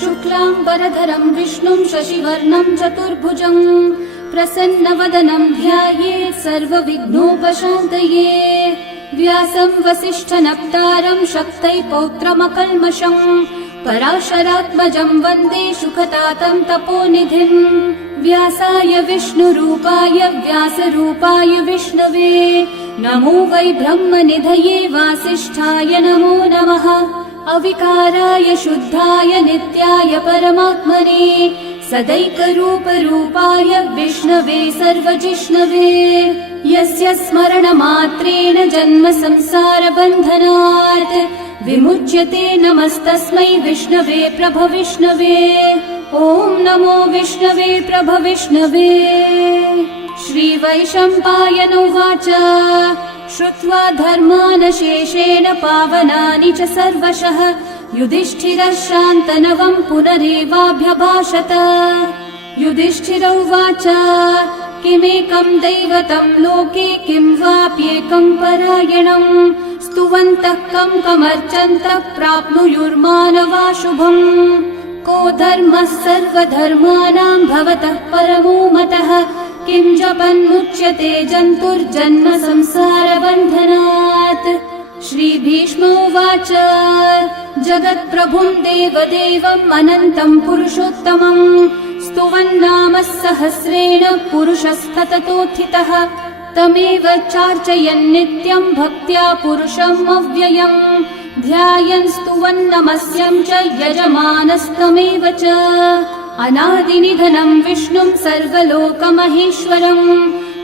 शुक्लांबरधरं विष्णुं शशिवर्णं चतुर्भुजं प्रसन्नवदनं ध्यायेत् सर्वविघ्नोपशान्तये। व्यासं वसिष्ठनप्तारं शक्तै पौत्रमकल्मषं पराशरात्मजं वन्दे शुकतातं तपोनिधिं। व्यासाय विष्णुरूपाय व्यासरूपाय विष्णवे नमो वै ब्रह्मनिधये वासिष्ठाय नमो नमः। अविकाराय शुद्धाय नित्याय परमात्मने सदैकरूपरूपाय विष्णवे सर्वजिष्णवे। यस्य स्मरणमात्रेण जन्म संसारबन्धनात् विमुच्यते नमस्तस्मै विष्णवे प्रभविष्णवे। ॐ नमो विष्णवे प्रभविष्णवे। श्रीवैशम्पायन उवाच श्रुत्वा धर्मानशेषेण पावनानि च सर्वशः युधिष्ठिरः शान्तनवं पुनरेवाभ्यभाषत। युधिष्ठिर उवाच किमेकं दैवतं लोके किं वाप्येकं परायणं स्तुवन्तः कं कमर्चन्तः प्राप्नुयुर्मानवा शुभम्। को धर्मः सर्वधर्माणां भवतः परमो मतः किं जपन्मुच्यते जन्तुर्जन्म संसारबन्धनात्। श्रीभीष्म उवाच जगत्प्रभुं देवदेवम् अनन्तं पुरुषोत्तमं स्तुवन्नामः सहस्रेण पुरुषस्तततोत्थितः तमेव चार्चयन् नित्यं भक्त्या पुरुषम् अव्ययम् ध्यायन् स्तुवन्नमस्यं च यजमानस्तमेव च। अनादिनिधनं विष्णुं सर्वलोकमहेश्वरं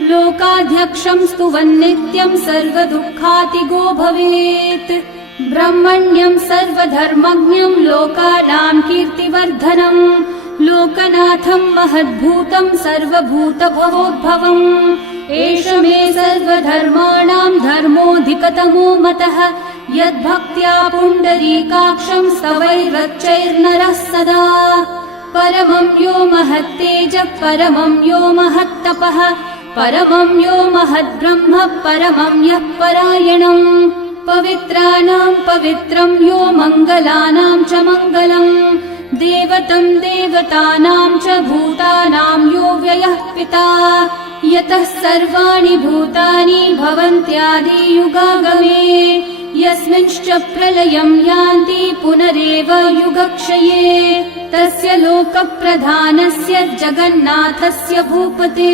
लोकाध्यक्षं स्तुवन्नित्यं सर्वदुःखातिगो भवेत्। ब्रह्मण्यं सर्वधर्मज्ञं लोकानां कीर्तिवर्धनं लोकनाथं महद्भूतं सर्वभूतभवोद्भवम्। एष मे सर्वधर्माणां धर्मोऽधिकतमो मतः यद्भक्त्या पुण्डरीकाक्षं स्तवैर्रच्चैर्नरः सदा। परमं यो महत्तेजः परमं यो महत्तपः परमं यो महद्ब्रह्म परमं यः परायणम्। पवित्राणां पवित्रं यो मङ्गलानां च मङ्गलम् देवतं देवतानां च भूतानां यो व्ययः पिता यतः सर्वाणि भूतानि भवन्त्यादियुगागमे यस्मिंश्च प्रलयं यान्ति पुनरेव युगक्षये तस्य लोकप्रधानस्य जगन्नाथस्य भूपते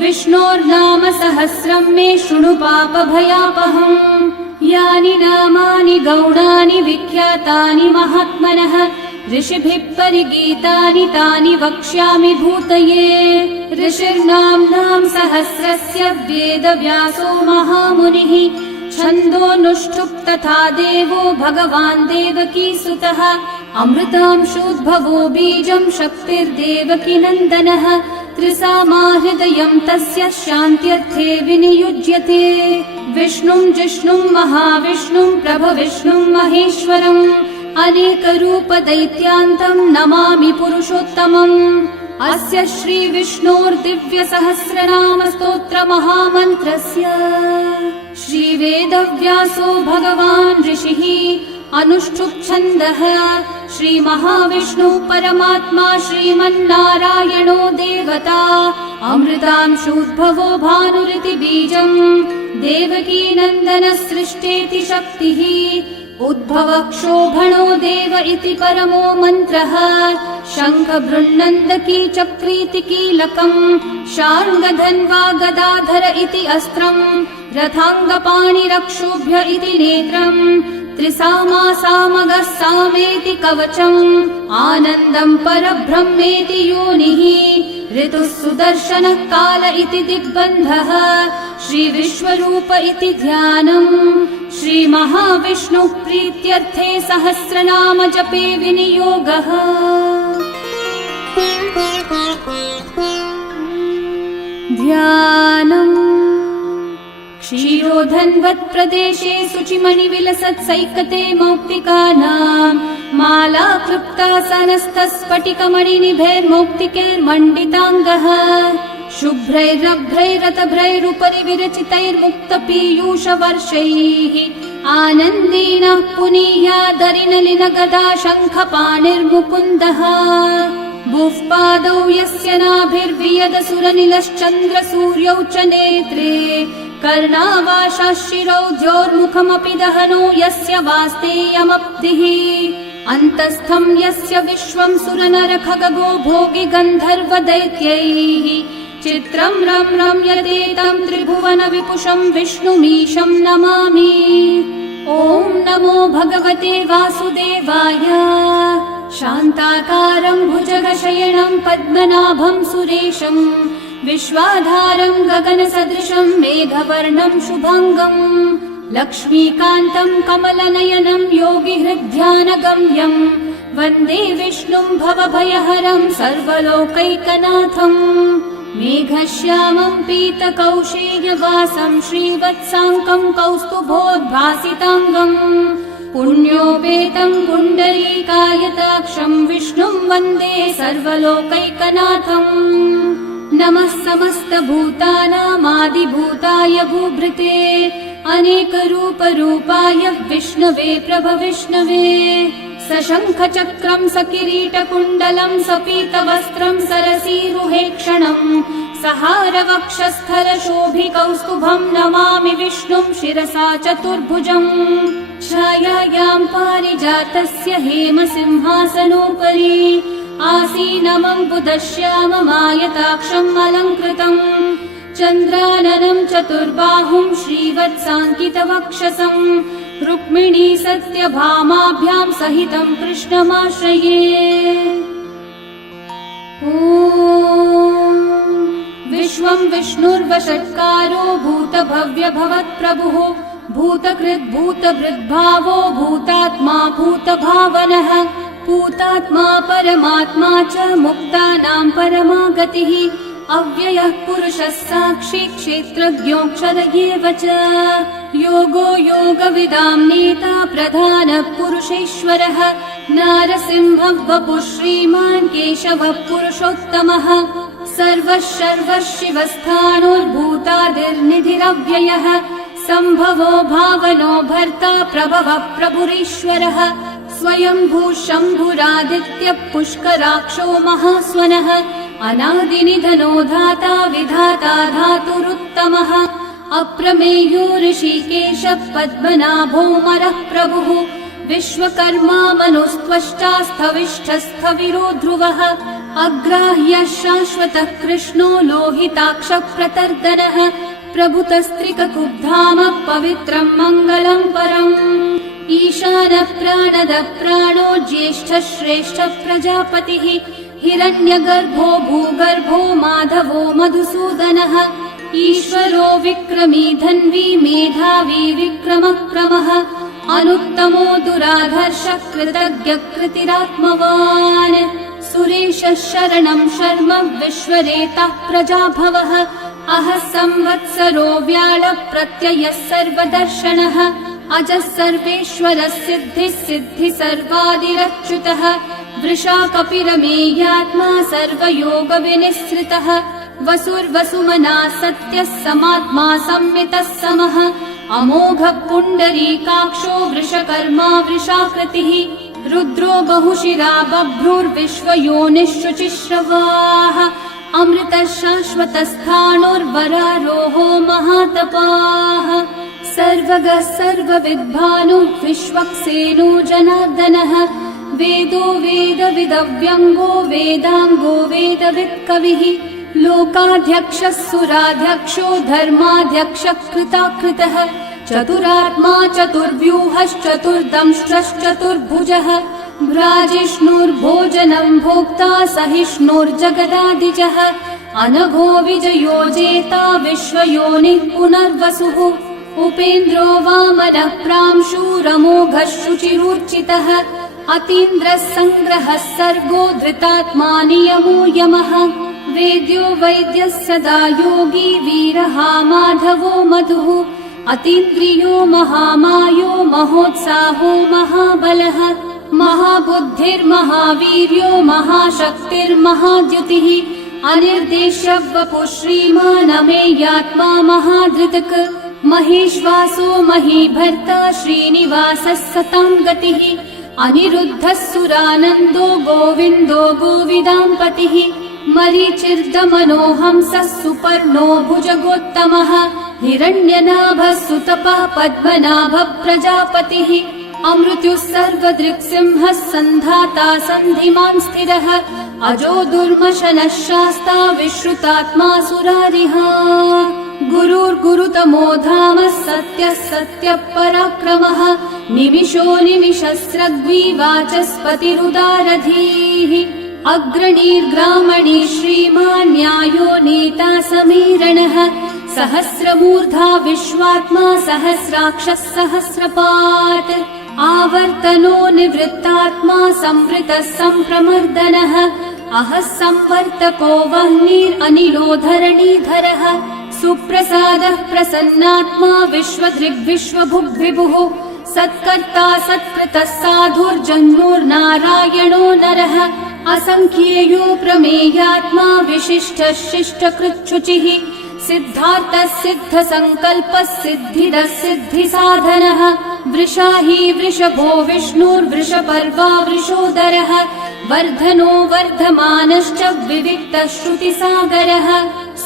विष्णोर्नाम सहस्रं मे शृणु पापभयापहम्। यानि नामानि गौणानि विख्यातानि महात्मनः ऋषिभिः परिगीतानि तानि वक्ष्यामि भूतये। ऋषिर्नाम्नां सहस्रस्य वेदव्यासो महामुनिः छन्दोऽनुष्ठुप् तथा देवो भगवान् देवकीसुतः अमृतांशोद्भवो बीजं शक्तिर्देवकी नन्दनः त्रिसामा हृदयं तस्य शान्त्यर्थे विनियुज्यते। विष्णुं जिष्णुं महाविष्णुं प्रभविष्णुं महेश्वरम् अनेकरूपदैत्यान्तं नमामि पुरुषोत्तमम्। अस्य श्रीविष्णोर्दिव्यसहस्रनामस्तोत्रमहामन्त्रस्य श्रीवेदव्यासो भगवान् ऋषिः अनुष्ठुप्छन्दः श्रीमहाविष्णुः परमात्मा श्रीमन्नारायणो देवता अमृतांशोद्भवो भानुरिति बीजम् देवकी नन्दनः सृष्टेति शक्तिः उद्भवक्षोभणो देव इति परमो मन्त्रः शङ्ख बृन्नन्दकी चक्रीति कीलकम् शार्ङ्गधन्वा गदाधर इति अस्त्रम् रथाङ्गपाणिरक्षोभ्य इति नेत्रम् त्रिसामा सामगः सामेति कवचम् आनन्दम् परब्रह्मेति योनिः ऋतुः सुदर्शनः काल इति दिग्बन्धः श्रीविश्वरूप इति ध्यानम् श्रीमहाविष्णुः प्रीत्यर्थे सहस्रनाम जपे विनियोगः। ध्यानम् क्षीरोधन्वत्प्रदेशे शुचिमणिविलसत्सैकते मौक्तिकानां माला क्लृप्तासनस्थस्फटिकमणिनिभैर्मौक्तिकैर्मण्डिताङ्गः शुभ्रैरभ्रैरतभ्रैरुपरि विरचितैर्मुक्तपीयूषवर्षैः आनन्देन पुनीयादरिनलिनगदा शङ्खपाणिर्मुकुन्दः भुःपादौ यस्य नाभिर्वियदसुरनिलश्चन्द्रसूर्यौ च नेत्रे कर्णावाशाः शिरौ द्योर्मुखमपि दहनो यस्य वास्तेयमब्धिः अन्तस्थं यस्य विश्वं सुरनरखगो भोगि गन्धर्वदैत्यैः चित्रं रम्यते त्रिभुवन विपुषं विष्णुमीशं नमामि। ॐ नमो भगवते वासुदेवाय। शान्ताकारं भुजगशयनं पद्मनाभं सुरेशं विश्वाधारं गगनसदृशं मेघवर्णं शुभाङ्गं लक्ष्मीकान्तं कमलनयनं योगिहृद्ध्यानगम्यं वन्दे विष्णुं भवभयहरं सर्वलोकैकनाथम् मेघश्यामं पीतकौशेयवासं श्रीवत्साङ्कं कौस्तुभोद्भासिताङ्गम् पुण्योपेतं पुण्डरीकायताक्षं विष्णुं वन्दे सर्वलोकैकनाथम् नमः समस्तभूतानामादिभूताय भूभृते अनेकरूपरूपाय विष्णवे प्रभविष्णवे सशङ्खचक्रं सकिरीटकुण्डलं सपीतवस्त्रं सरसीरुहेक्षणं सहारवक्षस्थलशोभिकौस्तुभं नमामि विष्णुं शिरसा चतुर्भुजम् छायायां पारिजातस्य हेमसिंहासनोपरि आसीनमम्बुदश्याममायताक्षम् अलङ्कृतम् चन्द्राननं चतुर्बाहुं श्रीवत्साङ्कितवक्षसं रुक्मिणी सत्यभामाभ्यां सहितं कृष्णमाश्रये। ॐ विश्वं विष्णुर्वषट्कारो भूतभव्यभवत्प्रभुः भूतकृद्भूतभृद्भावो भूतात्मा भूतभावनः भूतात्मा परमात्मा च मुक्तानां परमा गतिः अव्ययः पुरुषः साक्षी क्षेत्रज्ञोऽक्षर एव च योगो योगविदां नेता प्रधानः पुरुषेश्वरः नारसिंहः वपुः श्रीमान् केशवः पुरुषोत्तमः सर्वः शर्वः शिवस्थाणोर्भूतादिर्निधिरव्ययः सम्भवो भावनो भर्ता प्रभवः प्रभुरीश्वरः स्वयंभू शम्भुरादित्यः पुष्कराक्षो महास्वनः अनादिनिधनो धाता विधाता धातुरुत्तमः अप्रमेयो ऋषिकेशः पद्मनाभोऽमरः प्रभुः विश्वकर्मा मनुस्त्वष्टा स्थविष्ठस्थविरो ध्रुवः अग्राह्यः शाश्वतः कृष्णो लोहिताक्षः प्रतर्दनः प्रभुतस्त्रिककुब्धामः पवित्रं मङ्गलं परम् ईशानः प्राणदः प्राणो ज्येष्ठः श्रेष्ठः प्रजापतिः हिरण्यगर्भो भूगर्भो माधवो मधुसूदनः ईश्वरो विक्रमी धन्वी मेधावी विक्रमक्रमः अनुत्तमो दुराधर्षः कृतज्ञः कृतिरात्मवान् सुरेशः शरणं शर्म विश्वरेतः प्रजाभवः अहः संवत्सरो व्याळः प्रत्ययः सर्वदर्शनः अजः सर्वेश्वरः सिद्धिः सिद्धि सर्वादिरच्युतः वृषा कपिरमेयात्मा सर्वयोगविनिःसृतः वसुर्वसुमना सत्यः समात्मा संमितः समः अमोघः पुण्डरीकाक्षो वृषकर्मा वृषाकृतिः रुद्रो बहुशिरा बभ्रुर्विश्वयोनिः शुचिश्रवाः अमृतः शाश्वतस्थाणोर्वरारोहो महातपाः सर्वगः सर्वविद्भानुः विश्वक्सेनो जनार्दनः वेदो वेदविदव्यङ्गो वेदाङ्गो वेदवित्कविः लोकाध्यक्षः सुराध्यक्षो धर्माध्यक्षः कृताकृतः चतुरात्मा चतुर्व्यूहश्चतुर्दंष्ट्रश्चतुर्भुजः भ्राजिष्णुर्भोजनं भोक्ता सहिष्णुर्जगदादिजः अनघो विजयो जेता विश्वयोनिः पुनर्वसुः उपेन्द्रो वामनः प्रांशुरमोघः शुचिरूर्चितः अतीन्द्रः सङ्ग्रहः सर्गो धृतात्मा नियमो यमः वेद्यो वैद्यः सदा योगी वीरः माधवो मधुः अतीन्द्रियो महामायो महोत्साहो महाबलः महाबुद्धिर्महावीर्यो महाशक्तिर्महाद्युतिः अनिर्देश्य वपुः श्रीमान् अमेयात्मा महाधृतक् महेश्वासो महीभर्ता श्रीनिवासः सतां गतिः अनिरुद्धः सुरानन्दो गोविन्दो गोविदाम्पतिः मरीचिर्दमनोहंसः सुपर्णो भुजगोत्तमः हिरण्यनाभः सुतपः पद्मनाभः प्रजापतिः अमृत्युः सर्वदृक्सिंहः सन्धाता सन्धिमान् स्थिरः अजो दुर्मशनः शास्ता विश्रुतात्मा सुरारिः गुरुर्गुरुतमो धामः सत्यः सत्यः पराक्रमः निमिषो निमिषस्रग्वी वाचस्पतिरुदारधीः अग्रणीर्ग्रामणी श्रीमान् न्यायो नेता समीरणः सहस्रमूर्धा विश्वात्मा सहस्राक्षः सहस्रपात् आवर्तनो निवृत्तात्मा संवृतः सम्प्रमर्दनः अहः संवर्तको वह्निरनिलो धरणीधरः सुप्रसादः प्रसन्नात्मा विश्वदृग्विश्वभुग्विभुः सत्कर्ता सत्कृतः साधुर्जन्मोर्नारायणो नरः असंख्येयो प्रमेयात्मा विशिष्टः शिष्टकृच्छुचिः सिद्धार्थः सिद्धसङ्कल्पः सिद्धिदः सिद्धिसाधनः वृषाही वृषभो विष्णुर्वृषपर्वा वृषोदरः वर्धनो वर्धमानश्च विविक्तः श्रुतिसागरः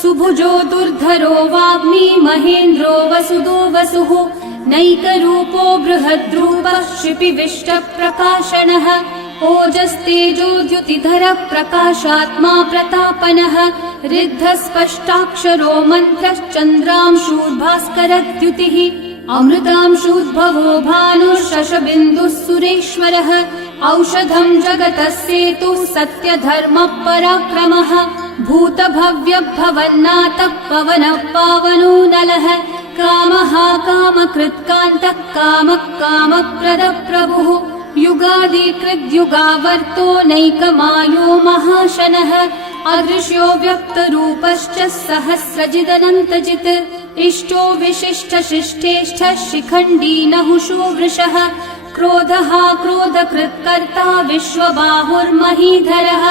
सुभुजो दुर्धरो वाग्मी महेन्द्रो वसुदो वसुः नैकरूपो बृहद्रूपः क्षिपिविष्टप्रकाशनः ओजस्तेजोद्युतिधरः प्रकाशात्मा प्रतापनः ऋद्धस्पष्टाक्षरो मन्त्रश्चन्द्रांशूर्भास्करद्युतिः अमृतांशूद्भवो भानुः शशबिन्दुः सुरेश्वरः औषधं जगतः सेतुः सत्यधर्मः पराक्रमः भूतभव्यभवन्नाथः पवनः पावनो नलः कामः कामकृत्कान्तः कामः कामप्रदः प्रभुः युगादिकृद्युगावर्तो नैकमायो महाशनः अदृश्यो व्यक्तरूपश्च सहस्रजिदनन्तजित् इष्टो विशिष्टशिष्टेष्ठः शिखण्डी नहुषो वृषः क्रोधः क्रोधकृत्कर्ता विश्वबाहुर्महीधरः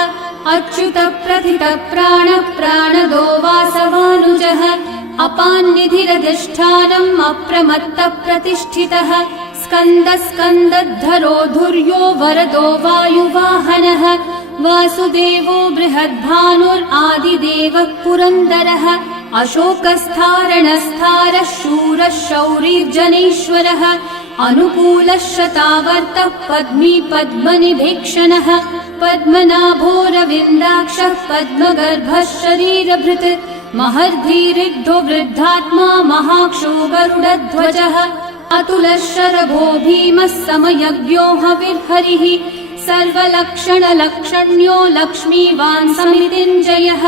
अच्युतः प्रथितः प्राणः प्राणदो वासवानुजः अपान्निधिरधिष्ठानम् अप्रमत्तः प्रतिष्ठितः स्कन्दः स्कन्दद्धरो धुर्यो वरदो वायुवाहनः वासुदेवो बृहद्भानुरादिदेवः पुरन्दरः अशोकस्थारणस्थारः शूरः शौरिर्जनेश्वरः अनुकूलः शतावर्तः पद्मी पद्मनिभीक्षणः पद्मनाभोरविन्दाक्षः पद्मगर्भः शरीरभृत् महर्धिरिग्धो वृद्धात्मा महाक्षो गरुडध्वजः अतुलः शरभो भीमः समयज्ञो हविर्हरिः सर्वलक्षणलक्षण्यो लक्ष्मीवान् समितिञ्जयः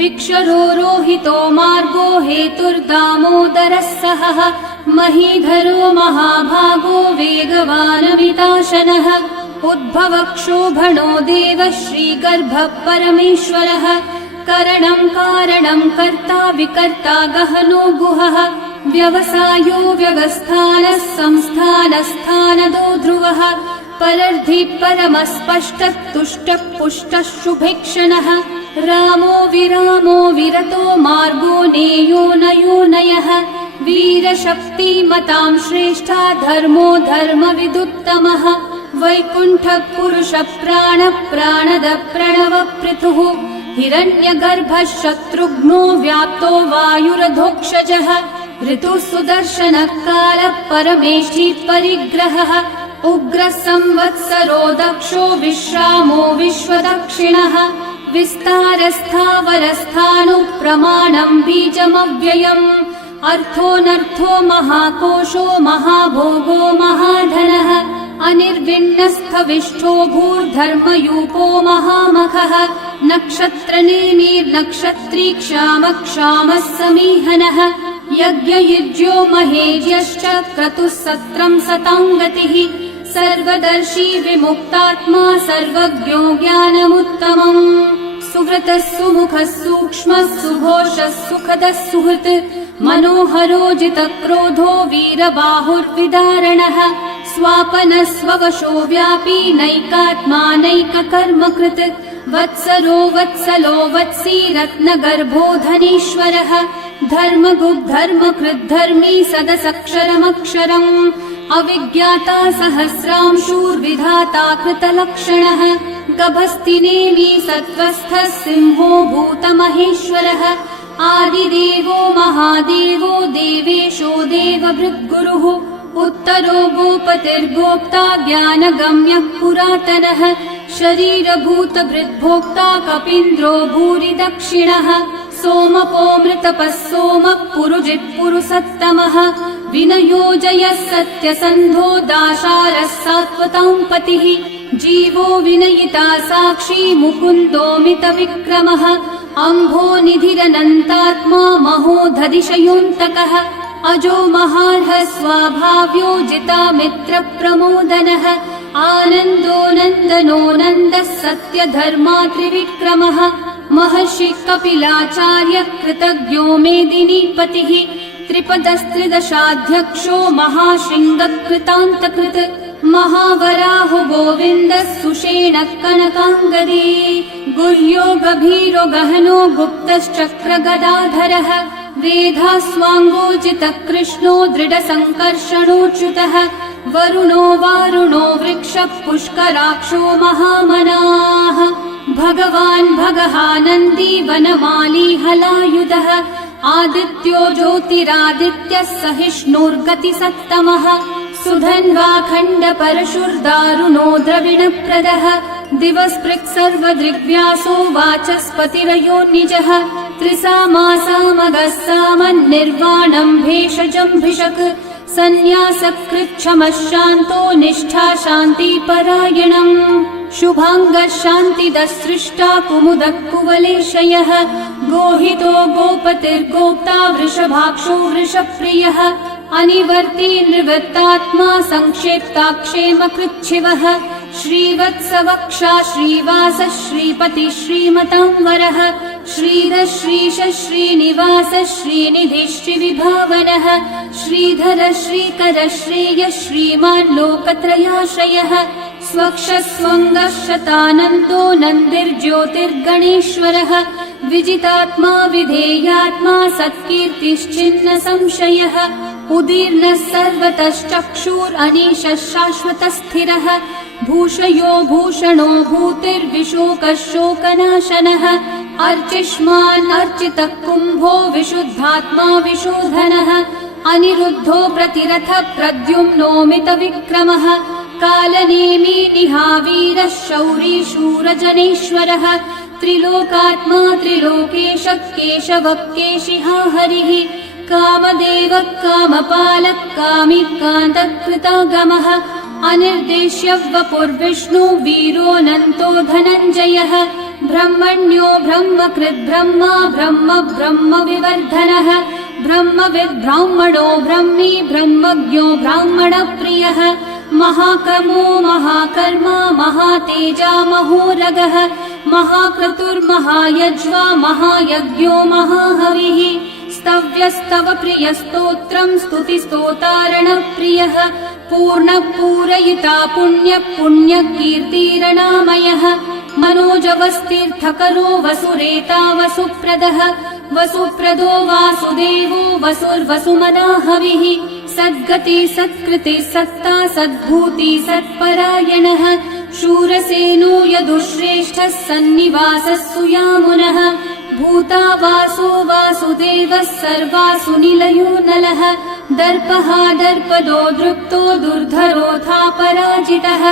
विक्षरो रोहितो मार्गो हेतुर्दामोदरः सहः महीधरो महाभागो वेगवानमिताशनः उद्भवक्षोभणो देवः श्रीगर्भः परमेश्वरः करणं कारणं कर्ता विकर्ता गहनो गुहः व्यवसायो व्यवस्थानः संस्थानस्थानदो ध्रुवः परर्धि परमस्पष्टः तुष्टः पुष्टः शुभेक्षणः रामो विरामो विरतो मार्गो नेयो नयो नयः वीरशक्तिमतां श्रेष्ठा धर्मो धर्मविदुत्तमः वैकुण्ठः पुरुषः प्राणः प्राणदः प्रणवपृथुः हिरण्यगर्भः शत्रुघ्नो व्याप्तो वायुरधोक्षजः ऋतुः सुदर्शनः कालः परमेष्ठी परिग्रहः उग्रः संवत्सरो दक्षो विश्रामो विश्वदक्षिणः विस्तारस्थावरस्थाणुः प्रमाणं बीजमव्ययम् अर्थोऽनर्थो महाकोशो महाभोगो महाधनः अनिर्विण्णस्थविष्ठो भूर्धर्मयूपो महामखः नक्षत्रनेमिर्नक्षत्री क्षामः समीहनः यज्ञयुज्यो महेज्यश्च क्रतुः सत्रं सतां गतिः सर्वदर्शी विमुक्तात्मा सर्वज्ञो ज्ञानमुत्तमम् सुव्रतः सुमुखः सूक्ष्मः सुघोषः सुखदः सुहृत् मनोहरो जितक्रोधो वीरबाहुर्विदारणः स्वापनः स्ववशो व्यापी नैकात्मा नैककर्मकृत् वत्सरो वत्सलो वत्सी रत्नगर्भो धनीश्वरः धर्मगुग्धर्मकृद्धर्मी सदसक्षरमक्षरम् अविज्ञाता सहस्रांशूर्विधाता कृतलक्षणः गभस्तिनेमि सत्त्वस्थः सिंहो भूतमहेश्वरः आदिदेवो महादेवो देवेशो देवभृद्गुरुः उत्तरो गोपतिर्गोप्ता ज्ञानगम्यः पुरातनः शरीरभूतभृद्भोक्ता कपीन्द्रो भूरि दक्षिणः सोमपो मृतपः सोमः पुरुजित्पुरुसत्तमः विनयोजयः सत्यसन्धो दाशारः सात्वतां पतिः जीवो विनयिता साक्षी मुकुन्दोमितविक्रमः अम्भो निधिरनन्तात्मा महोदधिशयोऽन्तकः अजो महार्हः स्वाभाव्यो जिता मित्रप्रमोदनः आनन्दो नन्दनो नन्दः सत्यधर्मा त्रिविक्रमः महर्षि कपिलाचार्य कृतज्ञो मेदिनीपतिः त्रिपदस्त्रिदशाध्यक्षो महाशृङ्गकृतान्तकृत् महावराहो गोविन्दः सुषेणः कनकाङ्गदी गुह्यो गभीरो गहनो गुप्तश्चक्रगदाधरः वेधास्वाङ्गोजितः कृष्णो दृढसङ्कर्षणोच्युतः वरुणो वारुणो वृक्षः पुष्कराक्षो महामनाः भगवान् भगहानन्दी वनमाली हलायुधः आदित्यो ज्योतिरादित्यः सहिष्णुर्गतिसत्तमः सुधन्वा खण्डपरशुर्दारुणो द्रविणप्रदः दिवस्पृक् सर्वदृग्व्यासो वाचस्पतिरयो निजः त्रिसामासामगः सामन्निर्वाणम् भेषजम्भिषक् सन्न्यासकृच्छमः शान्तो निष्ठा शान्तिपरायणम् शुभाङ्गः शान्तिदः सृष्टा कुमुदः कुवलेशयः गोहितो गोपतिर्गोप्ता वृषभाक्षो वृषप्रियः अनिवर्ती निवृत्तात्मा संक्षेप्ताक्षेमकृच्छिवः श्रीवत्सवक्षा श्रीवासः श्रीपतिः श्रीमतांवरः श्रीधः श्रीशः श्रीनिवासः श्रीनिधिः श्रीविभावनः श्रीधरः श्रीकरः श्रेयः श्रीमान् लोकत्रयाश्रयः स्वक्षः स्वङ्गः शतानन्दो नन्दिर्ज्योतिर्गणेश्वरः विजितात्मा विधेयात्मा सत्कीर्तिश्चिन्न संशयः उदीर्णः सर्वतश्चक्षुरनीशः शाश्वतः स्थिरः भूषयो भूषणो भूतिर्विशोकः शोकनाशनः अर्चिष्मान् अर्चितः कुम्भो विशुद्धात्मा विशोधनः अनिरुद्धो प्रतिरथः प्रद्युम्नोमितविक्रमः कालनेमी निहावीरः शौरी शूरजनेश्वरः त्रिलोकात्मा त्रिलोकेशः केशवः केशिहा हरिः कामदेवः कामपालः कामी कान्तः कृतागमः अनिर्देश्य वपुर्विष्णु वीरोऽनन्तो धनञ्जयः ब्रह्मण्यो ब्रह्मकृद् ब्रह्मा ब्रह्म ब्रह्म विवर्धनः ब्रह्मविद् ब्राह्मणो ब्रह्मी ब्रह्मज्ञो ब्राह्मणप्रियः महाकर्मो महाकर्मा महातेजा महोरगः महाक्रतुर्महायज्वा महायज्ञो महाहविः स्तव्यस्तव प्रियस्तोत्रम् स्तुतिस्तोतारणप्रियः पूर्णपूरयिता पुण्यः पुण्यकीर्तिरणामयः मनोजवस्तीर्थकरो वसुरेता वसुप्रदः वसुप्रदो वासुदेवो वसुर्वसुमनाहविः सद्गति सत्कृति सत्ता सद्भूति सत्परायणः शूरसेनो यदुश्रेष्ठः सन्निवासः सुयामुनः भूता वासो वासुदेवः सर्वासु निलयो नलः दर्पः दर्पदो दृप्तो दुर्धरोऽथा पराजितः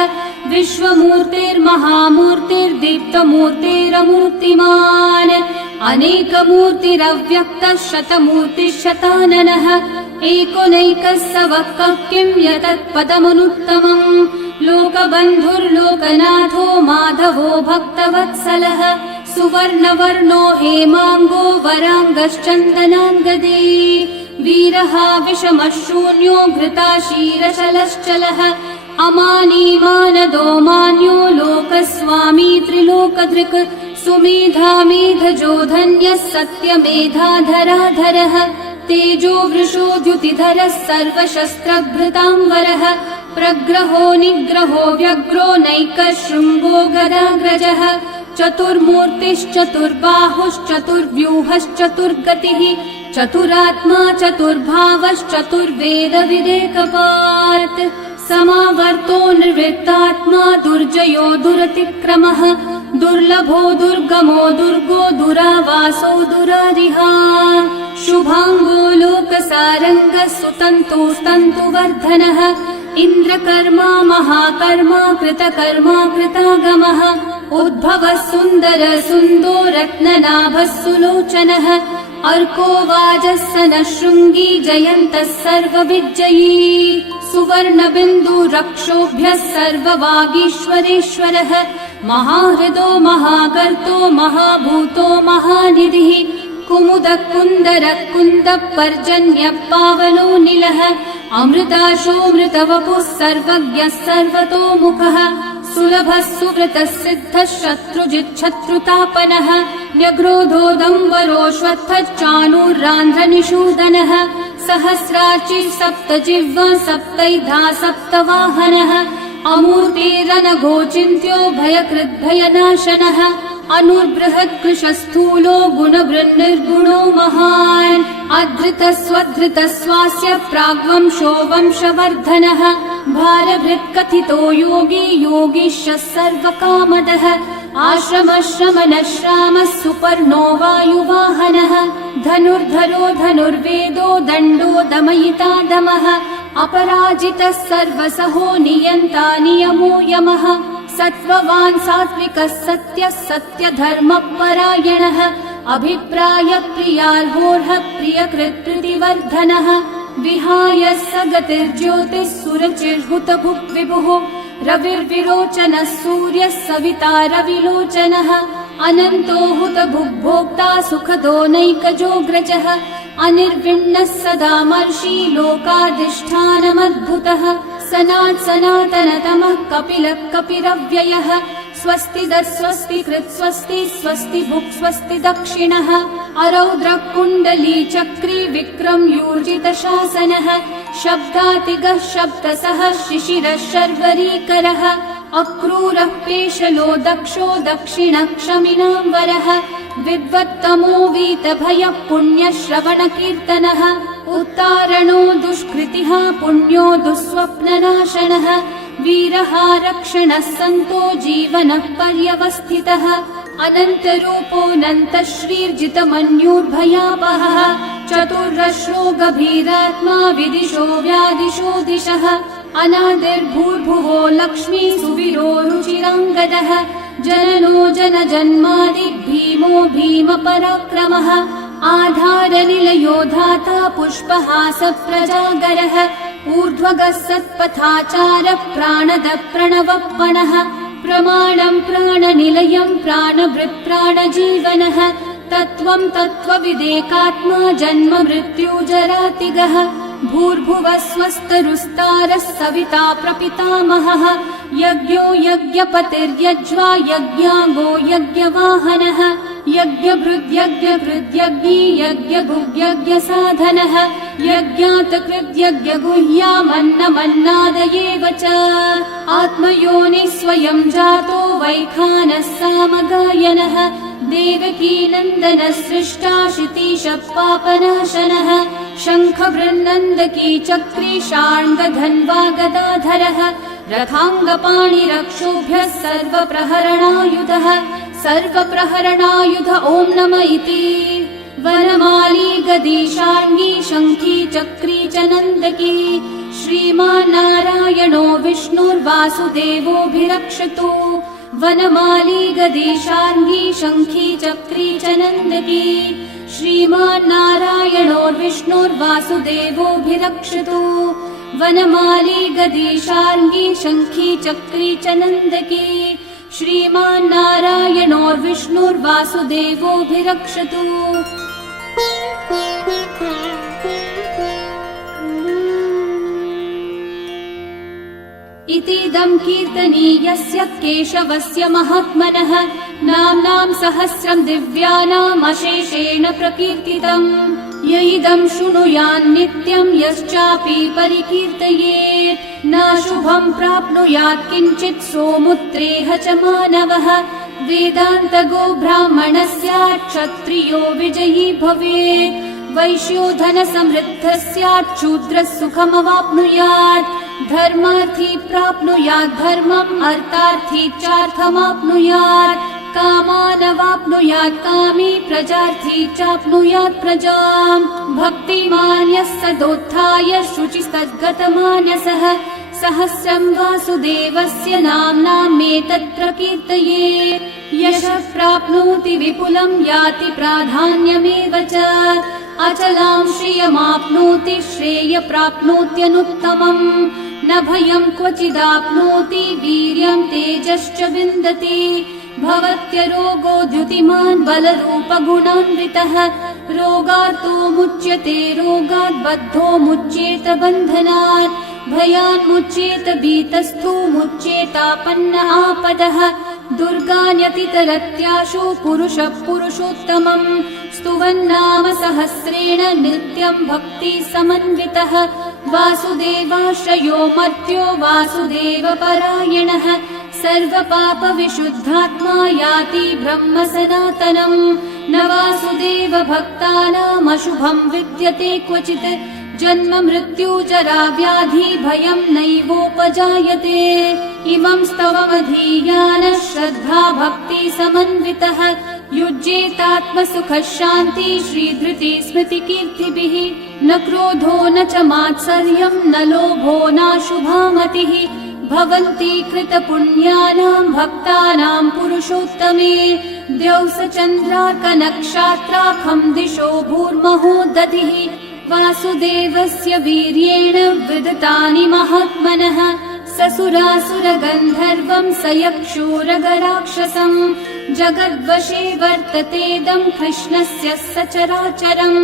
विश्वमूर्तिर्महामूर्तिर्दीप्तमूर्तिरमूर्तिमान् अनेकमूर्तिरव्यक्तः शतमूर्तिः शताननः एकोनैकः स वक्कः किं यतत्पदमनुत्तमम् लोकबन्धुर्लोकनाथो माधवो भक्तवत्सलः सुवर्णवर्णो हेमाङ्गो वराङ्गश्चन्दनाङ्गदे वीरः विषमः शून्यो घृताशीरशलश्चलः अमानी मानदो मान्यो लोकस्वामी त्रिलोकधृक् सुमेधामेधजो धन्यः सत्यमेधाधराधरः तेजो वृषो द्युतिधरः सर्वशस्त्रभृताम्बरः प्रग्रहो निग्रहो व्यग्रो नैकः शृङ्गो गदाग्रजः चतुर्मूर्तिश्चतुर्बाहुश्चतुर्व्यूहश्चतुर्गतिः चतुरात्मा चतुर्भावश्चतुर्वेदविदेकपात् समावर्तो निर्वृत्तात्मा दुर्जयो दुरतिक्रमः दुर्लभो दुर्गमो दुर्गो दुरावासो दुरारिहा शुभाङ्गो लोकसारङ्गः सुतन्तुस्तन्तुवर्धनः इन्द्रकर्मा महाकर्मा कृतकर्मा कृतागमः उद्भवः सुन्दर सुन्दो रत्ननाभः सुलोचनः अर्को वाजः सनः शृङ्गी जयन्तः सर्वविजयी सुवर्णबिन्दु रक्षोभ्यः सर्ववागीश्वरेश्वरः महाहृदो महाकर्तो महाभूतो महानिधिः कुमुदः कुन्दरः कुन्दः पर्जन्यः पावनो निलः अमृताशोऽमृतवपुः सर्वज्ञः सर्वतोमुखः सुलभः सुव्रतः सिद्धः शत्रुजिच्छत्रुतापनः न्यग्रोधोदम्बरोऽश्वत्थः चाणूरान्ध्रनिषूदनः सहस्रार्ची सप्तजिह्वा सप्तैधा सप्तवाहनः अमूर्तिरनघोचिन्त्यो भयकृद्भयनाशनः अनुर्बृहत्कृशस्थूलो गुणवृन्निर्गुणो महान् अधृतस्वधृतस्वास्य प्राग्वंशो वंशवर्धनः भारभृत्कथितो योगी योगीशः सर्वकामदः आश्रमश्रमणश्रामः सुपर्णो वायुवाहनः धनुर्धरो धनुर्वेदो दण्डो दमयिता दमः अपराजितः सर्वसहो नियन्ता नियमो यमः सत्त्ववान् सात्विकः सत्यः सत्यधर्मपरायणः अभिप्रायप्रियार्होर्हः प्रियकृत्प्रीतिवर्धनः विहाय स गतिर्ज्योतिः सुरचिर्हुतभुक् विभुः रविर्विरोचनः सूर्यः सविता रविलोचनः अनन्तो हुतभुग्भोक्ता सुखदो नैकजोऽग्रजः अनिर्विण्णः सदा मर्षि लोकाधिष्ठानमद्भुतः सनातनतमः कपिलः कपिरव्ययः स्वस्तिदः स्वस्तिकृत् स्वस्ति स्वस्ति भुक् स्वस्ति दक्षिणः अरौद्रः कुण्डली चक्री विक्रम्यूर्जितशासनः शब्दातिगः शब्दसः शिशिरः शर्वरीकरः अक्रूरः पेशलो दक्षो दक्षिणः क्षमिनाम्बरः विद्वत्तमो वीतभयः पुण्यश्रवणकीर्तनः उत्तारणो दुष्कृतिः पुण्यो दुःस्वप्ननाशनः वीरः रक्षणः सन्तो जीवनः पर्यवस्थितः अनन्तरूपोऽनन्तः श्रीर्जितमन्युर्भयापहः चतुर्रश्रो गभीरात्मा विदिशो व्यादिशो दिशः अनादिर्भूर्भुवो लक्ष्मी सुवीरो रुचिराङ्गदः जननो जनजन्मादि भीमो भीमपराक्रमः आधारनिलयो धाता पुष्पहास प्रजागरः ऊर्ध्वगः सत्पथाचारः प्राणदः प्रणवप्पणः प्रमाणं प्राणनिलयं प्राणभृत् प्राणजीवनः तत्त्वं तत्त्वविदेकात्मा जन्म मृत्युजरातिगः भूर्भुवः स्वस्तरुस्तारः सविता प्रपितामहः यज्ञो यज्ञपतिर्यज्वा यज्ञागो यज्ञवाहनः यज्ञभृद्यज्ञकृद्यज्ञी यज्ञभुग्यज्ञसाधनः यज्ञातकृद्यज्ञगुह्यामन्नमन्नादयेव च आत्मयोनिः स्वयं जातो वैखानः सामगायनः देवकीनन्दनः सृष्टा शितीशः पापनाशनः शङ्खवृन्नन्दकी चक्री शार्ङ्गधन्वा गदाधरः रथाङ्गपाणिरक्षोभ्यः सर्वप्रहरणायुधः सर्वप्रहरणायुध ॐ नम इति वनमाली गदी शार्ङ्गी शङ्खी चक्री च नन्दकी श्रीमान्नारायणो विष्णुर्वासुदेवोऽभिरक्षतु वनमाली गदी शार्ङ्गी शङ्खी चक्री च नन्दकी श्रीमान्नारायणो विष्णुर्वासुदेवोऽभिरक्षतु वनमाली गदी शार्ङ्गी शङ्खी चक्री च नन्दकी श्रीमान्नारायणो विष्णुर्वासुदेवोऽभिरक्षतु इतीदं कीर्तनीयस्य केशवस्य महात्मनः नाम्नां सहस्रं दिव्यानामशेषेण प्रकीर्तितम् य इदं शृणुयान् नित्यं यश्चापि परिकीर्तयेत् नाशुभं प्राप्नुयात् किञ्चित् सोमुत्रेह च मानवः वेदान्तगो ब्राह्मणः स्यात् क्षत्रियो विजयी भवेत् वैश्यो धनसमृद्धः स्यात् शूद्रः सुखमवाप्नुयात् धर्मार्थी प्राप्नुयात् धर्मम् अर्थार्थी चार्थमाप्नुयात् कामानवाप्नुयात् कामी प्रजार्थी चाप्नुयात् प्रजाम् भक्तिमान् यः सदोत्थाय शुचिस्तद्गतमानसः सहस्रं वासुदेवस्य नाम्नामेतत् प्रकीर्तये यशः प्राप्नोति विपुलं याति प्राधान्यमेव च अचलां श्रियमाप्नोति श्रेय प्राप्नोत्यनुत्तमम् न भयं क्वचिदाप्नोति वीर्यं तेजश्च विन्दति भवत्यरोगो द्युतिमान् बलरूपगुणान्वितः रोगार्तो मुच्यते रोगात् बद्धो मुच्येत बन्धनात् भयान् मुच्येत भीतस्थो मुच्येतापन्न आपदः दुर्गान्यतितरत्याशु पुरुषः पुरुषोत्तमम् स्तुवन्नाम सहस्रेण नित्यं भक्ति समन्वितः वासुदेवाश्रयो मर्त्यो वासुदेवपरायणः सर्वपाप विशुद्धात्मा याति ब्रह्म सनातनम् न वासुदेव भक्तानामशुभं विद्यते क्वचित् जन्म मृत्यु जरा व्याधि भयं नैवोपजायते इमं स्तवमधीयानः श्रद्धा भक्ति समन्वितः युज्येतात्मसुखः शान्ति श्रीधृति स्मृति कीर्तिभिः न क्रोधो न च मात्सर्यं न लोभो नाशुभा मतिः भवन्ति कृतपुण्यानां भक्तानां पुरुषोत्तमे द्यौस चन्द्रार्कनक्षत्राखं दिशो भूर्महोदधिः वासुदेवस्य वीर्येण विदतानि महात्मनः ससुरासुरगन्धर्वं स यक्षोरगराक्षसम् जगद्वशे वर्ततेदं कृष्णस्य सचराचरम्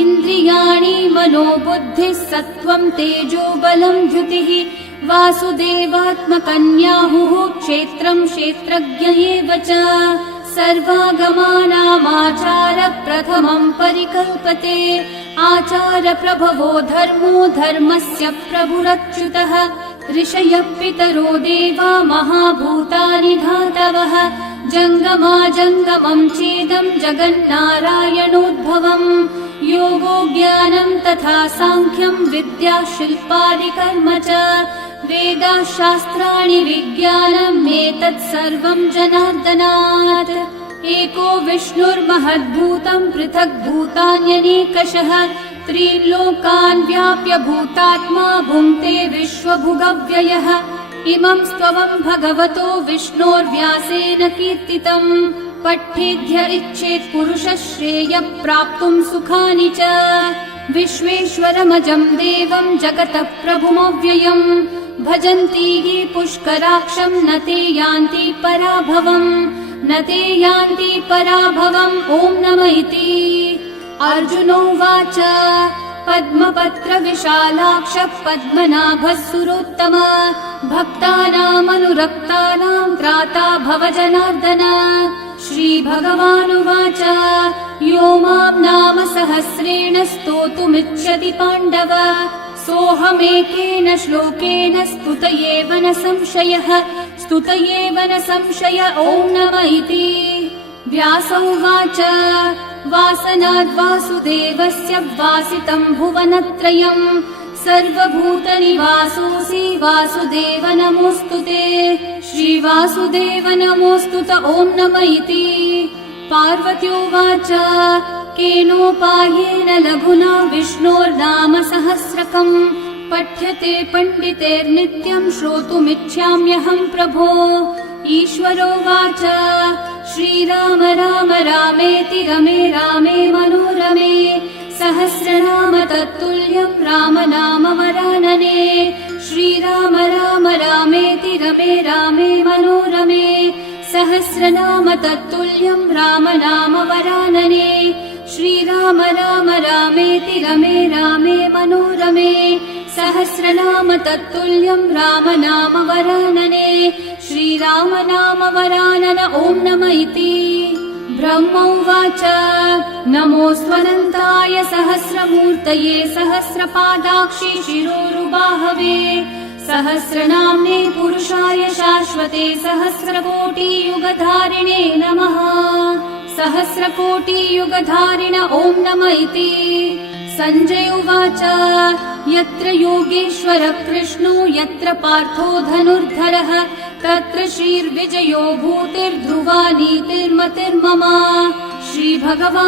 इन्द्रियाणि मनोबुद्धिः सत्त्वं तेजो बलं द्युतिः वासुदेवात्मकन्याहुः क्षेत्रं क्षेत्रज्ञ एव च सर्वागमानामाचार प्रथमं परिकल्पते आचार प्रभवो धर्मो धर्मस्य प्रभुरच्युतः ऋषयः पितरो देवा महाभूतानि धातवः जङ्गमाजङ्गमं चेदं जगन्नारायणोद्भवम् योगो ज्ञानं तथा साङ्ख्यं विद्या शिल्पादिकर्म च वेदाः शास्त्राणि विज्ञानमेतत् सर्वं जनार्दनात् एको विष्णुर्महद्भूतं पृथक् भूतान्यनेकशः त्रीन् लोकान् व्याप्य भूतात्मा भुङ्क्ते विश्वभुगव्ययः इमं स्तवं भगवतो विष्णोर्व्यासेन कीर्तितम् पठेद्य इच्छेत् पुरुषः श्रेयः प्राप्तुं सुखानि च विश्वेश्वरमजं देवं जगतः प्रभुमव्ययम् भजन्ति ये पुष्कराक्षं न ते यान्ति पराभवम् न ते यान्ति पराभवम् ॐ नम इति अर्जुनोवाच पद्मपत्रविशालाक्षः पद्मनाभः सुरोत्तम भक्तानामनुरक्तानां त्राता भव जनार्दन श्रीभगवानुवाच यो मां नाम सहस्रेण स्तोतुमिच्छति पाण्डव सोऽहमेकेन श्लोकेन स्तुत एव न संशयः स्तुत एव न संशय ॐ नम इति व्यास उवाच वासनाद्वासुदेवस्य वासितं भुवनत्रयम् सर्वभूतनिवासोऽसि वासुदेव नमोऽस्तु ते श्रीवासुदेव नमोऽस्तु ॐ नम इति पार्वत्योवाच केनोपायेन लघुना विष्णोर्नाम सहस्रकम् पठ्यते पण्डितेर्नित्यं श्रोतुमिच्छाम्यहं प्रभो ईश्वरोवाच श्रीराम राम रामेति रमे रामे मनोरमे सहस्रनाम तत्तुल्यं राम नाम वरानने श्रीराम राम रामेति रमे रामे मनोरमे सहस्रनाम तत्तुल्यं राम नाम वरानने श्रीराम राम रामेति रमे रामे मनोरमे सहस्रनाम तत्तुल्यं रामनाम वरानने श्रीराम नाम वरानन ॐ नम इति ब्रह्म उवाच नमोऽस्त्वनन्ताय सहस्रमूर्तये सहस्रपादाक्षि शिरोरुबाहवे सहस्रनाम्ने पुरुषाय शाश्वते सहस्रकोटियुगधारिणे नमः सहस्रकोटियुगधारिण ॐ नम इति सञ्जय उवाच यत्र योगेश्वरः कृष्णो यत्र पार्थो धनुर्धरः तत्र श्रीर्विजयो भूतिर्ध्रुवा नीतिर्मतिर्मम श्रीभगवान्